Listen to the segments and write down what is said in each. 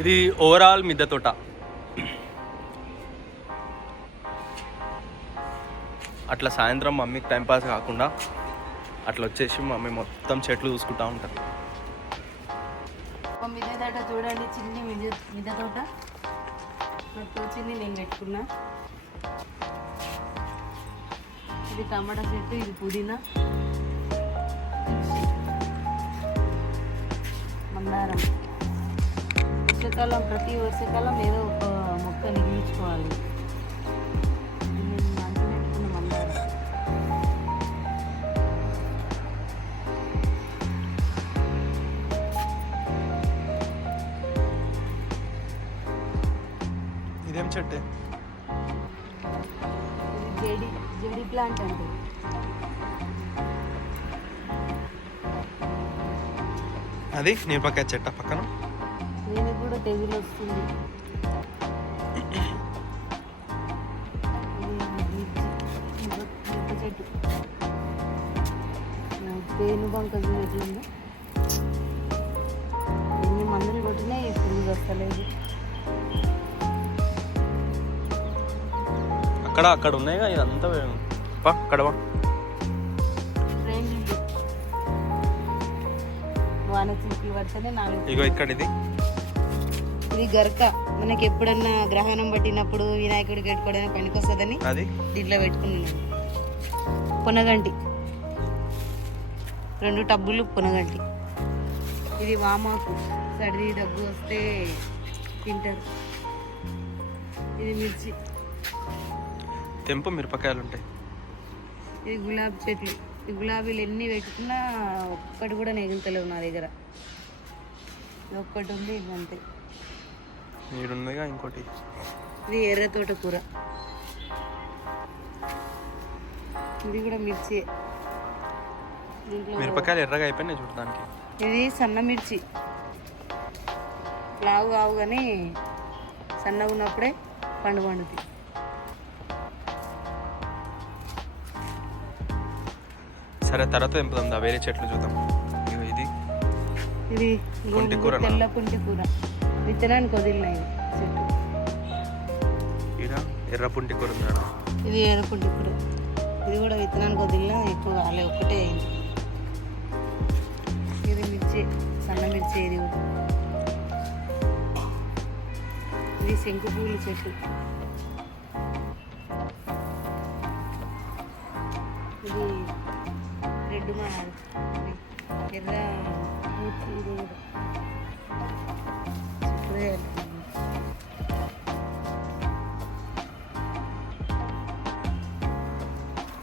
ఇది ఓవరాల్ మిద్దె తోట. అట్లా సాయంత్రం మమ్మీకి టైంపాస్ కాకుండా అట్లా వచ్చేసి మమ్మీ మొత్తం చెట్లు చూసుకుంటా ఉంటారు. మిద్దె తోట చూడండి, చిన్ని మిద్దె తోట చిన్ని నేను పెట్టుకున్నా. ఇది టమాటా చెట్టు, ఇది పుదీనా, మందారం. వర్షాకాలం, ప్రతి వర్షాకాలం ఏదో ఒక మొక్క నిర్మించుకోవాలి. మంచి పెట్టుకున్న మందారం. ఇదేం చెట్టు? ఇది జెడి ప్లాంట్ అంటే. అది నీపకాయ చెట్టు పక్కన. నేను కూడా తెగులు వస్తుంది. చెట్టు పేను బంక చూడట్లేదు. ఎన్ని మందులు కొట్టినా పురుగు వస్తలేదు. అక్కడ ఉన్నాయిగా, ఇదంతా అక్కడ వాన చినుకులు పడితేనే ఇగో ఇక్కడ ఇది గరక. మనకి ఎప్పుడన్నా గ్రహణం పట్టినప్పుడు వినాయకుడికి పెట్టుకోవడానికి పనికొస్తుందని దీంట్లో పెట్టుకున్నాను. పొనగంటి, 2 టబ్బులు పొనగంటి. ఇది వామాకు, సర్ది దగ్గు వస్తే తింటారు. ఇది మిర్చి, తెంపు మిరపకాయలు ఉంటాయి. ఇది గులాబీ చెట్లు. ఈ గులాబీలు ఎన్ని పెట్టుకున్నా ఒక్కటి కూడా నెగులుతలేవు నా దగ్గర. ఒక్కటి ఉంది, ఇది అంతే. ఇంకోటి ఇది ఎర్ర తోటకూర. ఇది కూడా మిర్చి. మిరపకాయలు ఎర్రగా అయిపోయినాయి చూడడానికి. ఇది సన్న మిర్చి, లావు కావు కానీ సన్నగా ఉన్నప్పుడే పండుతుంది. సరే, తర్వాత తెంపుదాం, వేరే చెట్లు చూద్దాం. ఇది తెల్ల పుంటి కూర, విత్తనానికి వదిలినాయి చెట్టు. ఎర్ర పుంటి కూర. ఇది ఎర్ర పుంటి కూర. ఇది కూడా విత్తనానికి వదిలినా ఎక్కువ కాలే, ఒక్కటే అయింది. ఇది మిర్చి, సన్న మిర్చి. ఇది కూడా ఇది శంకు పూలు చెట్టు. ఇది రెడ్ ఎర్ర మూర్తి.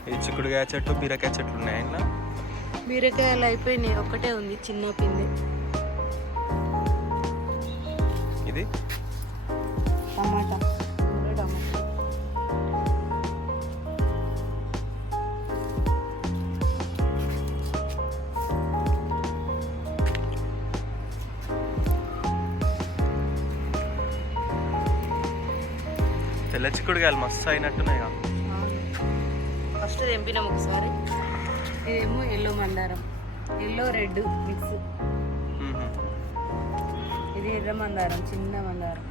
ఇది చిక్కుడుకాయ చెట్టు, బీరకాయ చెట్లు ఉన్నాయి. బీరకాయలు అయిపోయినాయి, ఒక్కటే ఉంది చిన్న పిండి. ఇది టమాటా. తెల్ల చిక్కుడుకాయలు మస్తు అయినట్టున్నాయి. ఫస్ట్ తెంపినాం ఒకసారి. ఇదేమో ఎల్లో మందారం, ఎల్లో రెడ్ మిక్స్. ఇది ఎర్ర మందారం, చిన్న మందారం.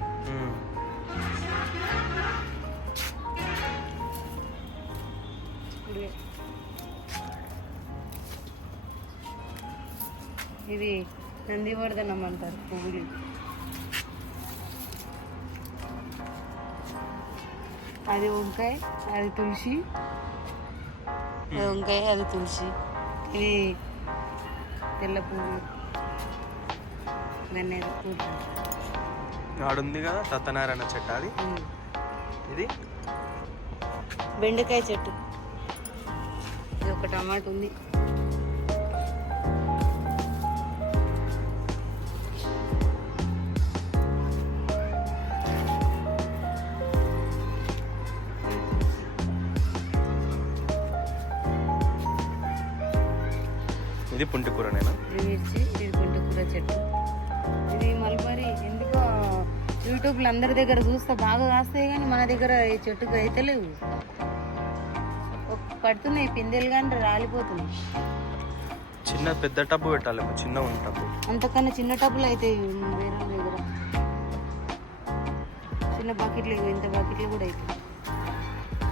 ఇది నందివర్ధనం అంటారు పువ్వులు. అది వంకాయ, అది తులసి. అది వంకాయ, అది తులసి. ఇది తెల్ల పువ్వు, గన్నేరు పువ్వు. ఆడుంది కదా సత్యనారాయణ చెట్టు. అది ఇది బెండకాయ చెట్టు. ఇది ఒక టమాటా ఉంది. ఇది పుంటి కూరనేనా? ఇది మిర్చి, ఇది పుంటి కూర చెట్టు. ఇది మల్బరీ. ఎందుకో యూట్యూబ్లో అందరి దగ్గర చూస్తే బాగా కాస్తాయి, కానీ మన దగ్గర ఈ చెట్టుకు అయితే లేవు. పడుతున్నాయి పిందెలు, కానీ రాలిపోతున్నాయి. చిన్న పెద్ద టబ్బు పెట్టాలి, చిన్న ఉన్న టబ్బు. అంతకన్నా చిన్న టబ్బులు అయితే వేరే దగ్గర. చిన్న బకెట్లు ఇంత బకెట్లు కూడా అవుతుంది.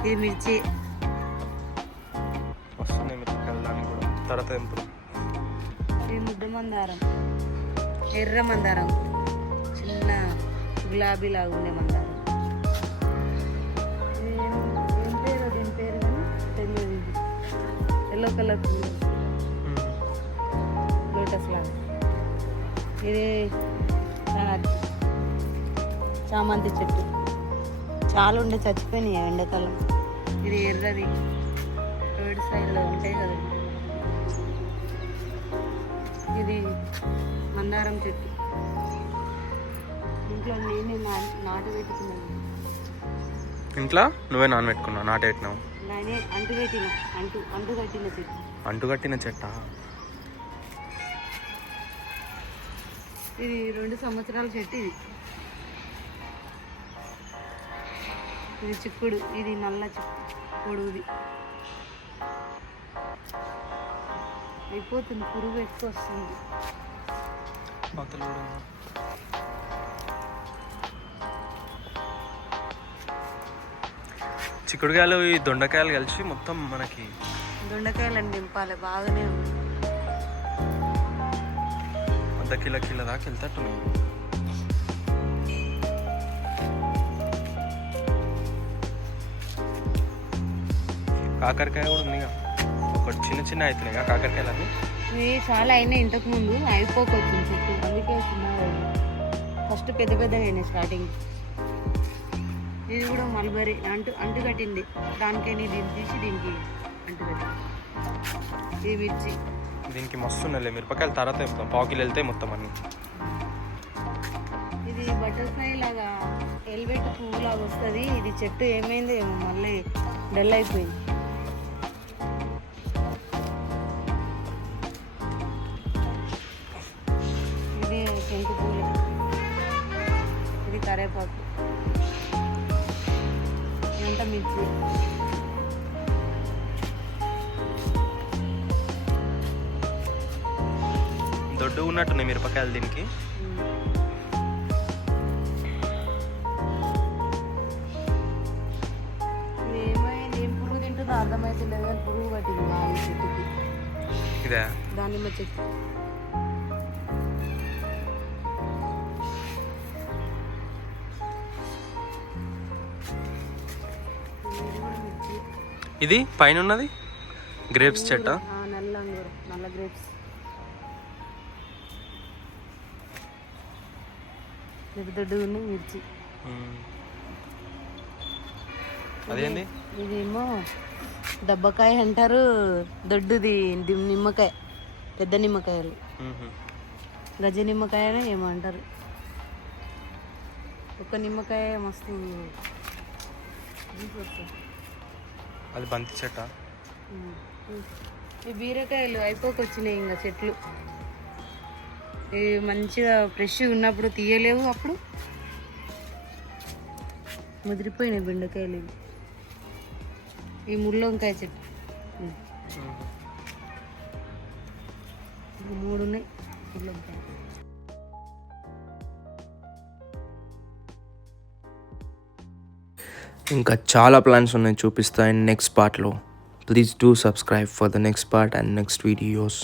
ఇది మిర్చి, వస్తున్నాయి మిరపకాయలు దానికి కూడా తర్వాత తెంపుదాం. ఇది ముద్ద మందారం, ఎర్ర మందారం, చిన్న గులాబీ లాగా ఉండే మందారం. ఇది ఏం పేరు దీని పేరు కానీ తెలియదు. ఇది ఎల్లో కలర్ లోటస్ లాగా. ఇది చామంతి చెట్టు చాలా ఉండే చచ్చిపోయినాయి ఎండాకాలం. ఇది ఎర్రది రోడ్ సైడ్లో ఉంటాయి కదా. ఇది మందారం చెట్టు ఇంట్లో నేనే నాటు పెట్టుకున్నాను. ఇంట్లో నువ్వే నానబెట్టుకున్నావు, నాటేట్టినావు? నేనే అంటు పెట్టిన అంటు కట్టిన చెట్టు. అంటుకట్టిన చెట్ట. ఇది 2 సంవత్సరాల చెట్టు. ఇది చిక్కుడు, ఇది నల్ల చిక్కుడు పొడుగుది. అయిపోతుంది, పురుగు ఎక్కువ వస్తుంది. చిక్కుడుకాయలు ఈ దొండకాయలు కలిసి మొత్తం మనకి దొండకాయలు నింపాలి బాగానే ఉంది. అర్ధ కిలో దాకా వెళ్తట్టున్నాయి. కాకరకాయ కూడా ఉంది, ఒక చిన్న అవుతున్నాయి కాకరకాయలు అన్నీ. ఇవి చాలా అయినాయి ఇంతకు ముందు, అయిపోకొచ్చింది చెట్టు, అందుకే చిన్నగా ఫస్ట్ పెద్దగా అయినాయి స్టార్టింగ్. ఇది కూడా మల్బరీ అంటు కట్టింది, దానికే దీన్ని తీసి దీనికి అంటు కట్టింది. ఇది మిర్చి, దీనికి మస్తు ఉన్నాయి మిరపకాయలు తర్వాత వెళ్తాం, పావుకిలు వెళ్తాయి మొత్తం అన్ని. ఇది బటర్ఫ్లై లాగా ఎల్వెట్ పువ్వు లాగా వస్తుంది. ఇది చెట్టు ఏమైందో ఏమో మళ్ళీ డల్ అయిపోయింది. ఇది శంకు పూలు, ఇది కరేపాకు, ఇదంతా మిర్చి. దొడ్డు ఉన్నట్టున్నాయి మిరపకాయలు దీనికి. ఏమైంది, ఏం పురుగు తింటుందో అర్థమైతే లేదు కానీ పురుగు పట్టింది బాగా ఈ చెట్టుకి. ఇదే దానిమ్మ చెట్టు. ఇది పైన ఉన్నది గ్రేప్స్ చెట్ట. నల్ల అంగూరం, నల్ల గ్రేప్స్. దొడ్డు ఉన్నాయి మిర్చి. అదేంది? ఇదేమో దబ్బకాయ అంటారు, దొడ్డుది నిమ్మకాయ, పెద్ద నిమ్మకాయలు, గజ నిమ్మకాయ ఏమో అంటారు. ఒక నిమ్మకాయ మస్తు. అది బంతి చెట్ట. ఈ బీరకాయలు అయిపోకొచ్చినాయి ఇంకా చెట్లు. ఇవి మంచిగా ఫ్రెష్గా ఉన్నప్పుడు తీయలేవు, అప్పుడు ముదిరిపోయినాయి బెండకాయలు. ఈ ముళ్ళొంకాయ చెట్టు 3 ఉన్నాయి ముళ్ళొంకాయ. ఇంకా చాలా ప్లాన్స్ ఉన్నాయి, చూపిస్తాను నెక్స్ట్ పార్ట్లో. Please do subscribe for the next part and next videos.